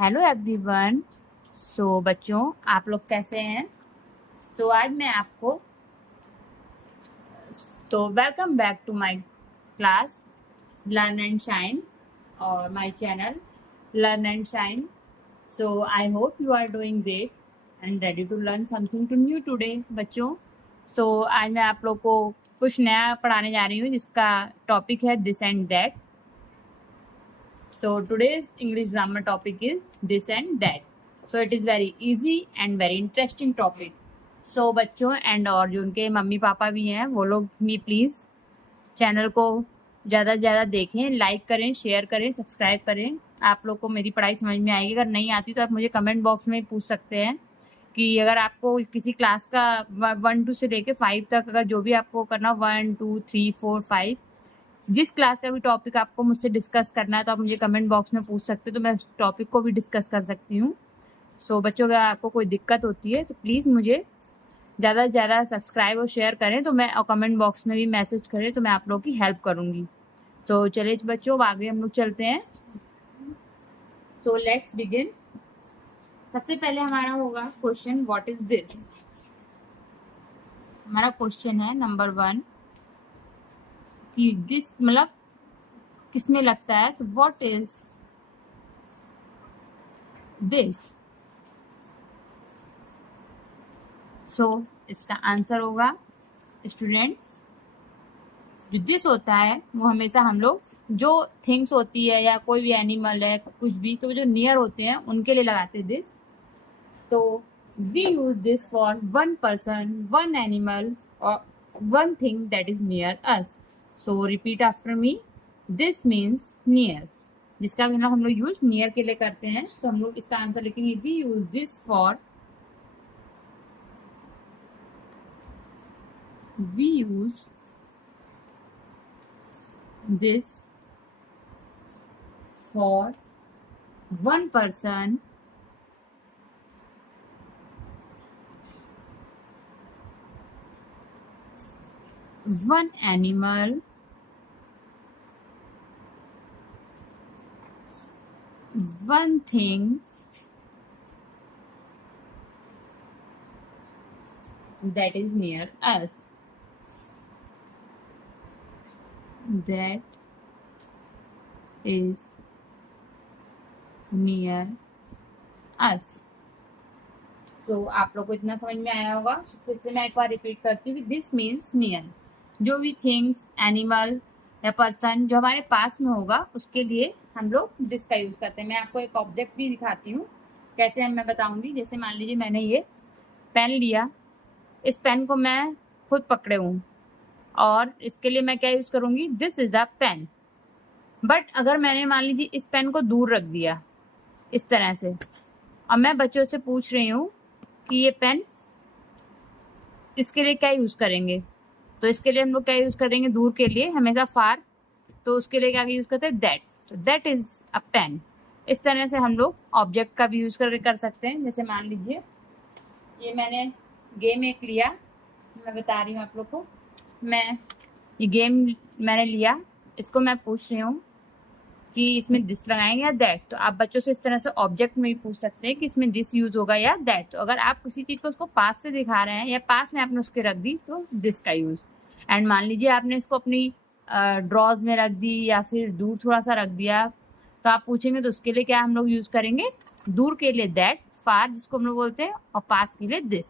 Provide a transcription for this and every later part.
Hello everyone. बच्चों, आप लोग कैसे हैं? आज मैं आपको welcome back to my class learn and shine और my channel learn and shine. I hope you are doing great and ready to learn something to new today. बच्चों, आज मैं आप लोग को कुछ नया पढ़ाने जा रही हूँ जिसका टॉपिक है this and that. So today's English grammar topic is this and that. So it is very easy and very interesting topic. बच्चों एंड और जो उनके मम्मी पापा भी हैं वो लोग भी प्लीज़ चैनल को ज़्यादा से ज़्यादा देखें, लाइक करें, शेयर करें, सब्सक्राइब करें। आप लोग को मेरी पढ़ाई समझ में आएगी। अगर नहीं आती तो आप मुझे कमेंट बॉक्स में पूछ सकते हैं कि अगर आपको किसी क्लास का 1 से लेके 5 तक अगर जो भी आपको करना 1 2 3 4 5 जिस क्लास का भी टॉपिक आपको मुझसे डिस्कस करना है तो आप मुझे कमेंट बॉक्स में पूछ सकते हो, तो मैं उस टॉपिक को भी डिस्कस कर सकती हूँ। बच्चों, अगर आपको कोई दिक्कत होती है तो प्लीज़ मुझे ज़्यादा से ज़्यादा सब्सक्राइब और शेयर करें तो मैं, और कमेंट बॉक्स में भी मैसेज करें तो मैं आप लोगों की हेल्प करूँगी। चलिए बच्चों, आगे हम लोग चलते हैं। Let's begin. सबसे पहले हमारा होगा क्वेश्चन व्हाट इज दिस। हमारा क्वेश्चन है नंबर 1 कि दिस मतलब किस में लगता है, तो व्हाट इज दिस। इसका आंसर होगा स्टूडेंट्स, जो दिस होता है वो हमेशा हम लोग जो थिंग्स होती है या कोई भी एनिमल है कुछ भी, तो जो नियर होते हैं उनके लिए लगाते हैं दिस। तो we use this for one person, one animal और one thing that is near us. Repeat after me, this means near, जिसका मतलब हम लोग यूज नियर के लिए करते हैं। हम लोग इसका आंसर लिखेंगे we use this for, we use this for one person, one animal, one thing that is near us. That is near us. आप लोग को इतना समझ में आया होगा। फिर से मैं एक बार रिपीट करती हूँ। दिस मीन्स नियर, जो भी थिंग्स, एनिमल या पर्सन जो हमारे पास में होगा उसके लिए हम लोग दिस का यूज करते हैं। मैं आपको एक ऑब्जेक्ट भी दिखाती हूँ कैसे मैं बताऊंगी। जैसे मान लीजिए मैंने ये पेन लिया, इस पेन को मैं खुद पकड़े हूँ और इसके लिए मैं क्या यूज करूंगी, this is the pen. But अगर मैंने मान लीजिए इस पेन को दूर रख दिया इस तरह से, और मैं बच्चों से पूछ रही हूँ कि ये पेन, इसके लिए क्या यूज करेंगे, तो इसके लिए हम लोग क्या यूज करेंगे, दूर के लिए हमेशा फार, तो उसके लिए क्या यूज करते हैं, दैट। तो दैट इज अ पेन। इस तरह से हम लोग ऑब्जेक्ट का भी यूज कर सकते हैं। जैसे मान लीजिए ये मैंने गेम एक लिया, मैं बता रही हूँ आप लोग को, मैं ये गेम मैंने लिया, इसको मैं पूछ रही हूँ कि इसमें दिस लगाएंगे या दैट। तो आप बच्चों से इस तरह से ऑब्जेक्ट में भी पूछ सकते हैं कि इसमें दिस यूज होगा या दैट। तो अगर आप किसी चीज को उसको पास से दिखा रहे हैं या पास में आपने उसके रख दी तो दिस का यूज। एंड मान लीजिए आपने इसको अपनी ड्रॉज में रख दी या फिर दूर थोड़ा सा रख दिया, तो आप पूछेंगे तो उसके लिए क्या हम लोग यूज करेंगे, दूर के लिए दैट, फार जिसको हम लोग बोलते हैं, और पास के लिए दिस।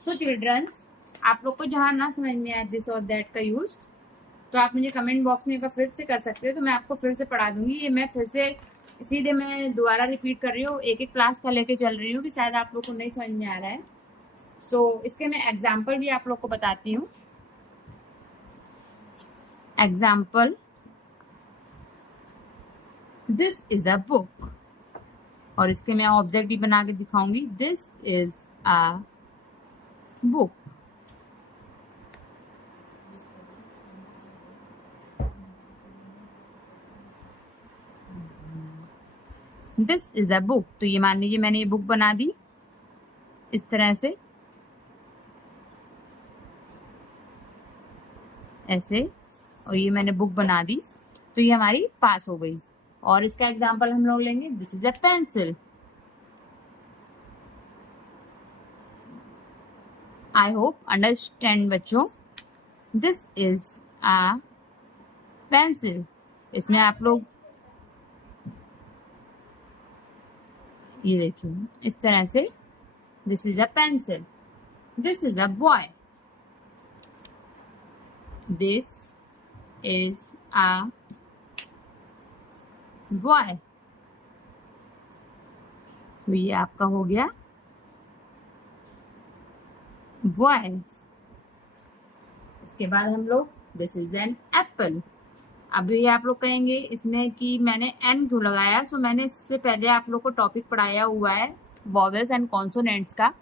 चिल्ड्रंस, आप लोग को जहाँ ना समझ में आए दिस और दैट का यूज, तो आप मुझे कमेंट बॉक्स में एक बार फिर से कर सकते हो, तो मैं आपको फिर से पढ़ा दूंगी। ये मैं फिर से इसीलिए मैं दोबारा रिपीट कर रही हूँ, एक एक क्लास का लेके चल रही हूँ कि शायद आप लोग को नहीं समझ में आ रहा है। इसके मैं एग्जाम्पल भी आप लोग को बताती हूँ। Example, this is a book, और इसके मैं ऑब्जेक्ट भी बना के दिखाऊंगी। This is a book. This is a book. तो ये मान लीजिए मैंने ये बुक बना दी इस तरह से, ऐसे, और ये मैंने बुक बना दी, तो ये हमारी पास हो गई। और इसका एग्जाम्पल हम लोग लेंगे, this is a pencil. I hope understand बच्चों। This is a pencil. इसमें आप लोग ये देखिए इस तरह से, this is a pencil, this is a boy, this is a boy. तो ये आपका हो गया बॉय। इसके बाद हम लोग दिस इज एन एप्पल। अब ये आप लोग कहेंगे इसमें कि मैंने एन क्यों लगाया। सो मैंने इससे पहले आप लोग को टॉपिक पढ़ाया हुआ है वॉवेल्स एंड कॉन्सोनेंट्स का,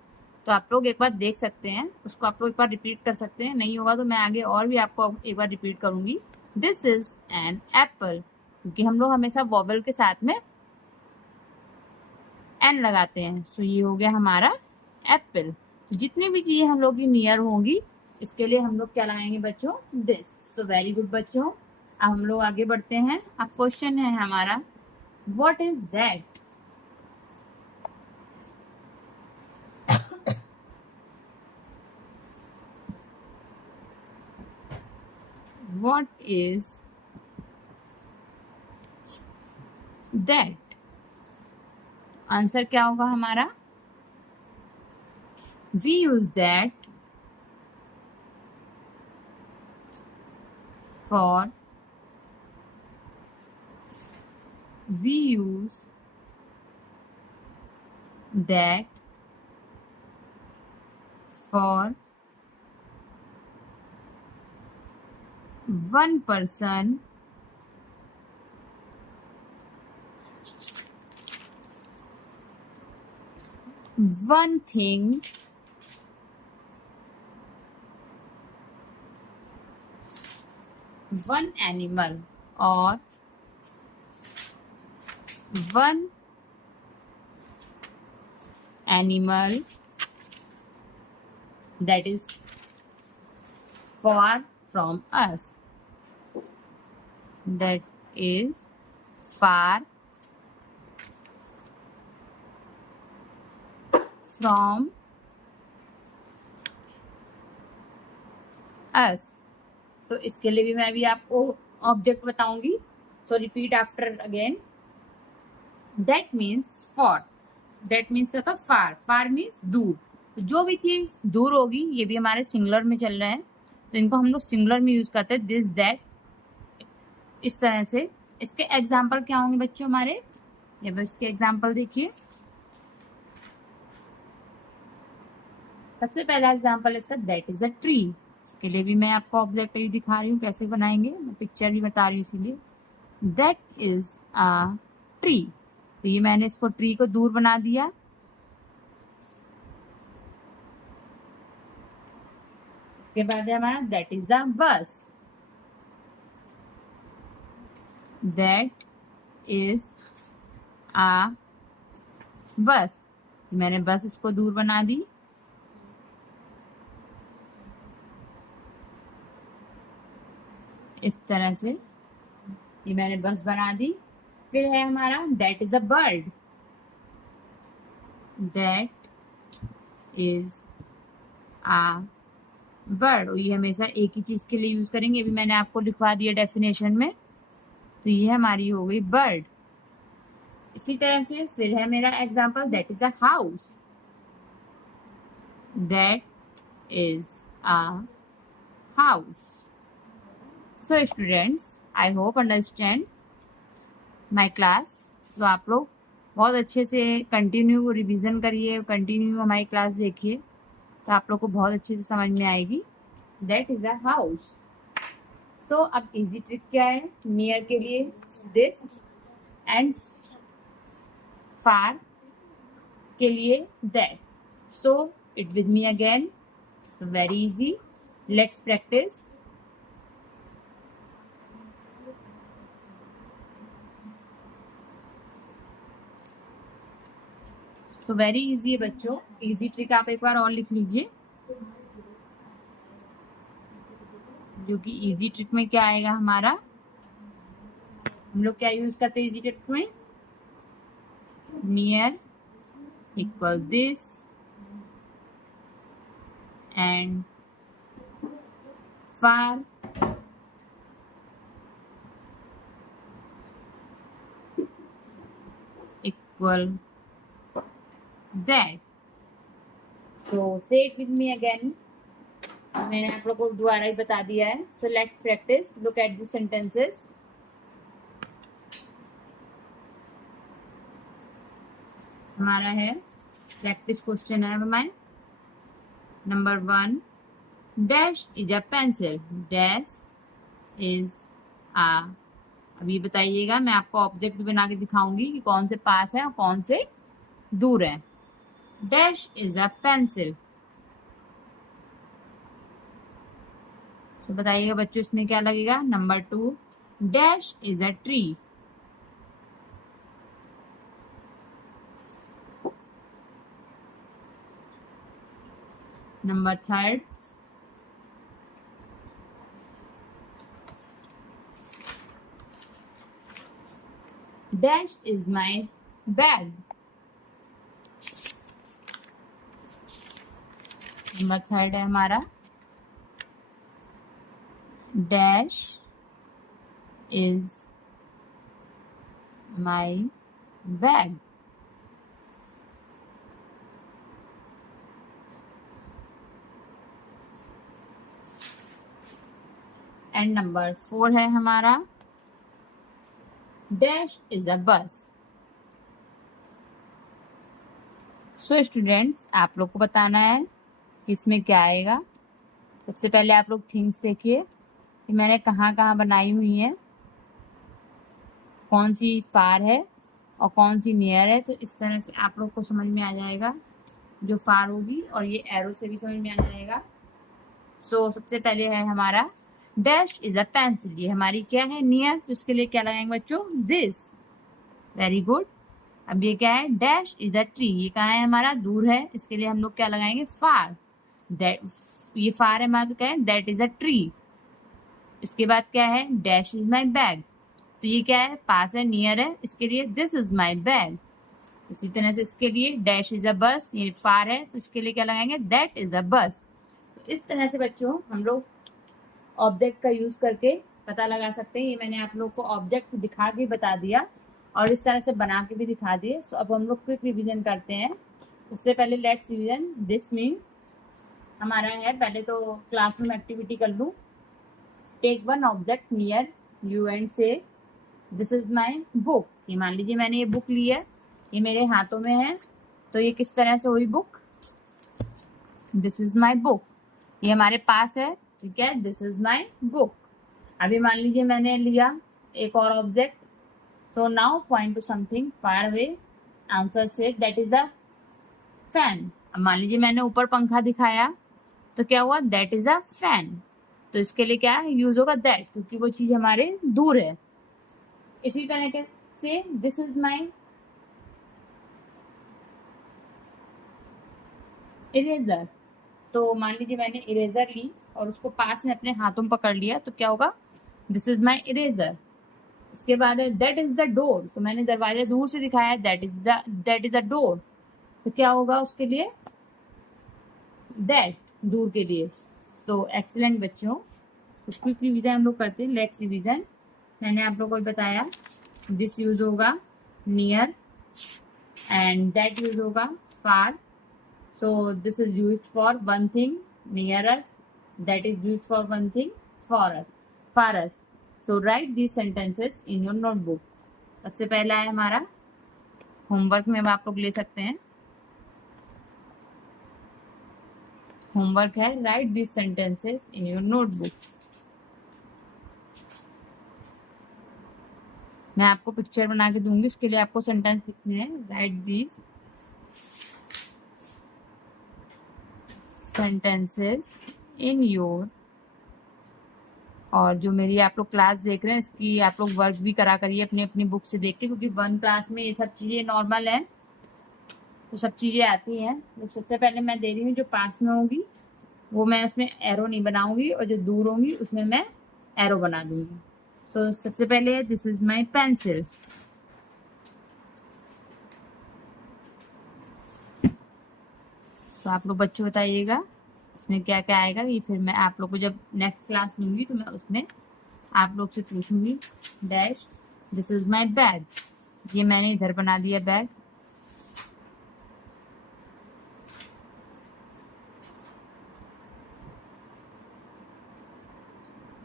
तो आप लोग एक बार देख सकते हैं, उसको आप लोग एक बार रिपीट कर सकते हैं। नहीं होगा तो मैं आगे और भी आपको एक बार रिपीट करूंगी। दिस इज एन एप्पल, क्योंकि हम लोग हमेशा वॉवेल के साथ में एन लगाते हैं। सो ये हो गया हमारा एप्पल। तो जितनी भी चीजें हम लोग की नियर होंगी इसके लिए हम लोग क्या लगाएंगे बच्चों, दिस। सो वेरी गुड बच्चों। अब हम लोग आगे बढ़ते हैं। अब क्वेश्चन है हमारा, what is that. What is that. Answer क्या होगा हमारा, we use that for, we use that for one person, one thing, one animal, or one animal that is far from us, that is far from us। तो इसके लिए भी मैं भी आपको ऑब्जेक्ट बताऊंगी। सो repeat after again. That means for, that means क्या था, फार, फार मीन्स दूर। तो जो भी चीज दूर होगी, ये भी हमारे सिंगुलर में चल रहे हैं तो इनको हम लोग सिंगुलर में यूज करते हैं, दिस दैट, इस तरह से। इसके एग्जाम्पल क्या होंगे बच्चों हमारे, ये बस इसके एग्जाम्पल देखिए। सबसे पहला एग्जाम्पल इसका दैट इज अ ट्री। इसके लिए भी मैं आपको ऑब्जेक्ट दिखा रही हूँ कैसे बनाएंगे, मैं पिक्चर भी बता रही हूँ इसीलिए। दैट इज अ ट्री, तो ये मैंने इसको ट्री को दूर बना दिया। इसके बाद है हमारा दैट इज अ बस, दैट इज अ बस, मैंने बस इसको दूर बना दी। इस तरह से ये मैंने बस बना दी। फिर है हमारा that is a bird, that is a bird. ये हमेशा एक ही चीज के लिए यूज करेंगे, अभी मैंने आपको लिखवा दिया डेफिनेशन में। तो ये हमारी हो गई बर्ड। इसी तरह से फिर है मेरा example that is a house, that is a house. So students, I hope understand my class. तो आप लोग बहुत अच्छे से कंटिन्यू रिवीजन करिए, कंटिन्यू हमारी क्लास देखिए, तो आप लोग को बहुत अच्छे से समझ में आएगी। That is a house. तो अब इजी ट्रिक क्या है, नियर के लिए दिस एंड फार के लिए that. So it with me again, very easy, let's practice. तो वेरी इजी है बच्चों, इजी ट्रिक आप एक बार और लिख लीजिए। जो कि इजी ट्रिक में क्या आएगा हमारा, हम लोग क्या यूज करते हैं इजी ट्रिक में, near equal this and far equal that. So say it with me again. मैंने आप लोगों को दोबारा ही बता दिया है. So let's practice. Look at the sentences. हमारा है प्रैक्टिस क्वेश्चन है हमारे. Number 1, dash is a pencil. Dash is a. अब ये बताइएगा, मैं आपको ऑब्जेक्ट भी बना के दिखाऊंगी कि कौन से पास है और कौन से दूर है. Dash is a pencil. तो बताइएगा बच्चों इसमें क्या लगेगा. Number 2, dash is a tree. Number 3, dash is my bag. Number 3 है हमारा dash is my bag. And number 4 है हमारा डैश इज अ बस. सो स्टूडेंट्स, आप लोग को बताना है कि इसमें क्या आएगा. सबसे पहले आप लोग थिंग्स देखिए कि मैंने कहाँ कहाँ बनाई हुई है, कौन सी फार है और कौन सी नियर है. तो इस तरह से आप लोग को समझ में आ जाएगा जो फार होगी, और ये एरो से भी समझ में आ जाएगा. सो सबसे पहले है हमारा डैश इज अ पेंसिल. ये हमारी क्या है, नियर. तो इसके लिए क्या लगाएंगे बच्चों, दिस. Very good. अब ये क्या है, डैश इज अ ट्री. ये कहाँ है हमारा, दूर है. इसके लिए हम लोग क्या लगाएंगे, फार. दैट, ये फार है हमारा, तो क्या है, दैट इज अ ट्री. इसके बाद क्या है, डैश इज माई बैग. तो ये क्या है, पास है, नियर है. इसके लिए दिस इज माई बैग. इसी तरह से इसके लिए डैश इज अ बस. ये फार है, तो इसके लिए क्या लगाएंगे, दैट इज अ बस. तो इस तरह से बच्चों हम लोग ऑब्जेक्ट का यूज करके पता लगा सकते हैं. ये मैंने आप लोग को ऑब्जेक्ट दिखा के बता दिया और इस तरह से बना के भी दिखा दिए. तो अब हम लोग क्विक रिवीजन करते हैं. उससे पहले लेट्स रिवीजन. दिस मीन हमारा है, पहले तो क्लासरूम एक्टिविटी कर लूँ. Take one object near you and say this is my book. ये मान लीजिए मैंने ये बुक ली है, ये मेरे हाथों में है. तो ये किस तरह से हुई book, this is my book. ये हमारे पास है, ठीक है, दिस इज माई बुक. अभी मान लीजिए मैंने लिया एक और object. So now point two something far away. Answer said that is a fan. अब मान लीजिए मैंने ऊपर पंखा दिखाया, तो क्या हुआ, दैट इज अ फैन. तो इसके लिए क्या यूज होगा, दैट, क्योंकि वो चीज हमारे दूर है. इसी तरह से दिस इज माई इरेजर. तो मान लीजिए मैंने इरेजर ली और उसको पास में अपने हाथों में पकड़ लिया, तो क्या होगा, दिस इज माई इरेजर. इसके बाद है दैट इज द डोर. तो मैंने दरवाजा दूर से दिखाया, दैट इज अ डोर. तो क्या होगा उसके लिए, दैट, दूर के लिए. सो एक्सीलेंट बच्चों. तो क्विक रिवीजन हम लोग करते हैं. Let's revision. मैंने आप लोगों को बताया दिस यूज होगा नियर एंड दैट यूज होगा फार. So this is used for one thing near us, that is used for one thing for us. So write these sentences in your notebook. सबसे पहला है हमारा होमवर्क में आप लोग ले सकते हैं. होमवर्क है write these sentences in your notebook. मैं आपको पिक्चर बना के दूंगी, उसके लिए आपको सेंटेंस लिखने हैं. write these sentences in your, और जो मेरी आप लोग क्लास देख रहे हैं इसकी आप लोग वर्क भी करा करिए अपनी अपनी बुक से देख के, क्योंकि 1 क्लास में ये सब चीज़ें नॉर्मल हैं, तो सब चीज़ें आती हैं. तो सबसे पहले मैं दे रही हूँ जो पास में होगी वो मैं उसमें एरो नहीं बनाऊंगी, और जो दूर होंगी उसमें मैं एरो बना दूंगी. तो सबसे पहले है दिस इज माई पेंसिल. तो आप लोग बच्चों बताइएगा इसमें क्या क्या आएगा ये फिर मैं आप लोग को जब नेक्स्ट क्लास लूँगी तो मैं उसमें आप लोग से पूछूंगी। Dash this is my bag, ये मैंने इधर बना दिया bag.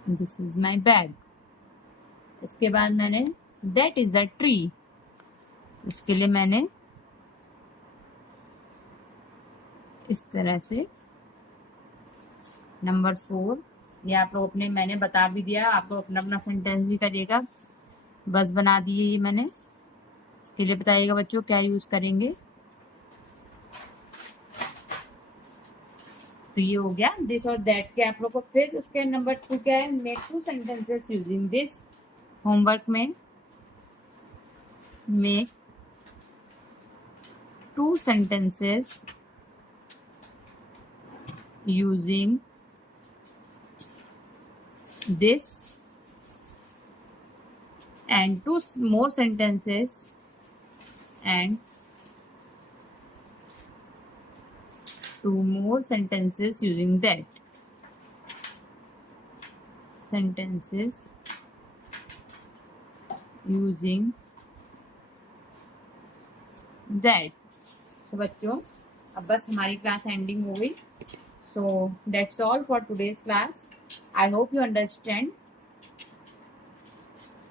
This is my bag. इसके बाद मैंने दैट इज अ ट्री, उसके लिए मैंने इस तरह से नंबर 4, ये आप लोग अपने मैंने बता भी दिया, आप लोग अपना अपना सेंटेंस भी करिएगा। बस बना दिए ये मैंने, इसके लिए बताइएगा बच्चों क्या यूज करेंगे। तो ये हो गया दिस और दैट के आप लोग को। फिर उसके नंबर 2 क्या है, make 2 sentences using this. Homework में make 2 sentences using this and 2 more sentences and 2 more sentences using that. Sentences using that. तो बच्चों अब बस हमारी क्लास एंडिंग हो गई। So that's all for today's class. I hope you understand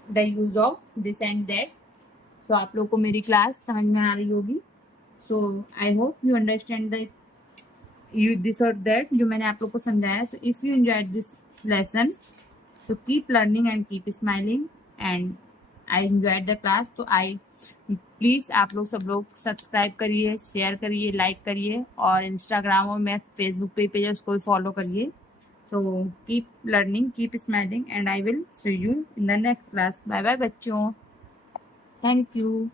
the use of this and that. So आप लोग को मेरी क्लास समझ में आ रही होगी। So I hope you understand the you this और दैट जो मैंने आप लोग को समझाया। So if you enjoyed this lesson so keep learning and keep smiling and I enjoyed the class। तो आई प्लीज़ आप लोग सब लोग सब्सक्राइब करिए, शेयर करिए, लाइक करिए और इंस्टाग्राम और मैं फेसबुक पे पेज है उसको भी फॉलो करिए। So keep learning, keep smiling and I will see you in the next class. Bye bye बच्चों, थैंक यू।